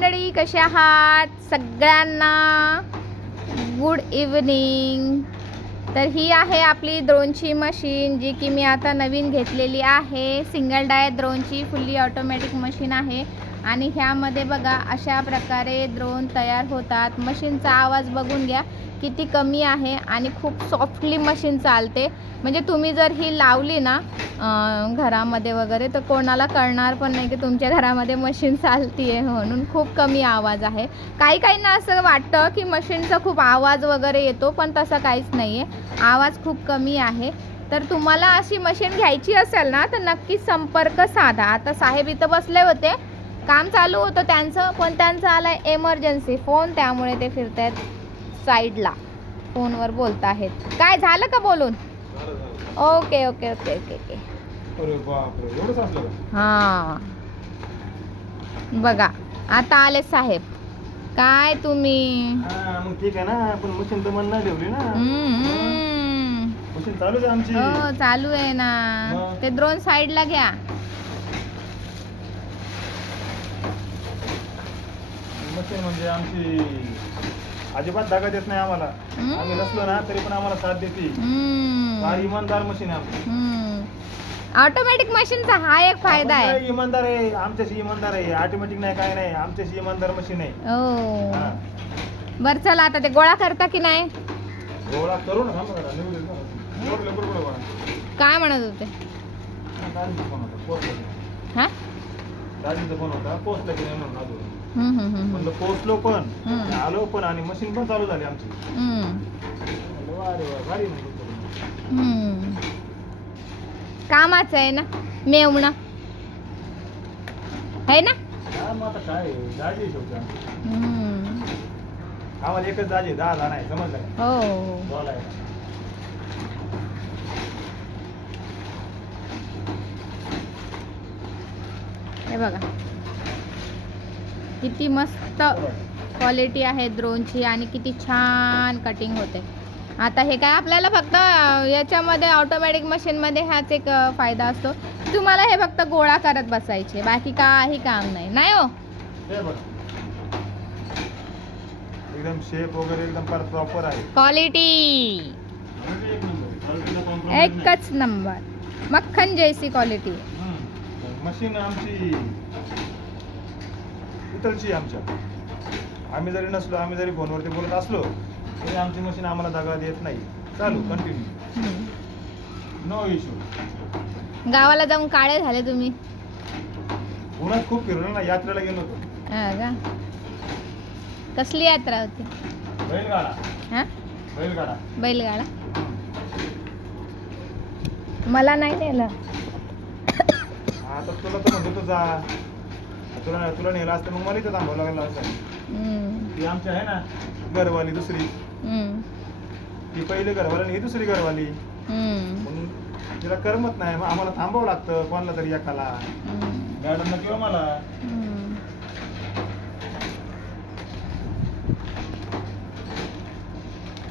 मंडळी कसे आहात? सगळ्यांना गुड इव्हनिंग तर ही आहे आपली द्रोणची मशीन जी की मी आता नवीन घेतलेली आहे. सिंगल डाय द्रोणची फुल्ली ऑटोमॅटिक मशीन आहे. आणि ह्यामध्ये बघा अशा प्रकारे द्रोण तयार होतात. मशीनचा आवाज बघून घ्या. किती कमी आहे आणि खूप सॉफ्टली मशीन चालते. म्हणजे तुम्ही जर ही लावली ना घरामध्ये वगैरे तर कोणाला कळणार पण नाही की तुमच्या घरामध्ये मशीन चालती आहे म्हणून खूप कमी आवाज आहे. काही काहींना असं वाटतं की मशीनचा खूप आवाज वगैरे येतो पण तसं काहीच नाही आहे आवाज खूप कमी आहे. तर तुम्हाला अशी मशीन घ्यायची असेल ना तर नक्की संपर्क साधा. आता साहेब इथं बसले होते. काम चालू होतं त्यांचं पण त्यांचं आलं एमर्जन्सी फोन त्यामुळे ते फिरत आहेत साईडला. फोनवर बोलत आहेत. काय झालं का बोलून? Okay okay okay okay okay? हां. बघा आता आले साहेब. काय तुम्ही? हा मग ठीक आहे ना पण मशीन तर मन नाही ठेवली ना. हम्म. मशीन चालूच आहे आमची. हो चालू आहे ना? ते द्रोण साईडला घ्या. मशीन म्हणजे आमची अजिबात धागा देत नाही आम्हाला. आम्ही नसलो ना तरी पण आम्हाला साथ देते. फार इमानदार मशीन आहे आमची. ऑटोमॅटिक मशीनचा हा एक फायदा आपण आहे. काय इमानदार आहे आमच्याशी इमानदार आहे. ऑटोमॅटिक नाही काय नाही. आमच्याशी इमानदार मशीन आहे. हो. हा. बर चला आता ते गोळा करता की नाही? गोळा करू ना थांबा जरा. काय म्हणत होते? हा? दाजींचा फोन होता पोचला की नाही म्हणून अजून हम्म, हम्म, हम्म, म्हणलं पोचलो पण हम्म. आलो पण आणि मशीन पण चालू झाली आमची हम्म. म्हणलं वा रे वा, भारी म्हणलं तुमचं. हम्म. कामाचं आहे ना मेवणं आहे ना हा, मग आता काय दाजी आहे शेवटी आमची. हम्म. आम्हाला एकच दाजी आहे, दहा जण आहे समजलं का हो हो. हे बघा. किती मस्त क्वालिटी आहे द्रोनची आणि किती छान कटिंग होते. आता हे काय आपल्याला फक्त याच्यामध्ये ऑटोमॅटिक मशीनमध्ये ह्याच एक फायदा असतो. तुम्हाला हे फक्त गोळा करत बसायचे. बाकी काही काम नाही. नाही हो? एकदम शेप वगैरे एकदम प्रॉपर आहे. क्वालिटी. एकच नंबर मक्खन जैसी क्वालिटी हम्म. मशीन आमची आहे आमच्या. आम्ही जरी नसलो आम्ही जरी फोनवरती बोलत असलो तरी आमची मशीन आम्हाला जागा देत नाही. चालू कंटिन्यू नो इश्यू गावाला जाऊन काळे झाले तुम्ही. उन्हात खूप फिरलो ना यात्रेला गेलो होतो. हा का? कसली यात्रा होती? बैलगाडा. हा? बैलगाडा. बैलगाडा. मला नाही नेलं. आता तुला तर म्हणतो तो जा. तुला तुला नेला असतं मग मला इथं थांबावं लागलं हम्म, ती आमची आहे ना घरवाली दुसरी. हम्म, ती पहिली घरवाली आणि ही दुसरी घरवाली. हम्म, मग तिला करमत नाही मग आम्हाला थांबावं लागतं कोणाला तरी एकाला. हम्म, मॅडमला किंवा मला. हम्म.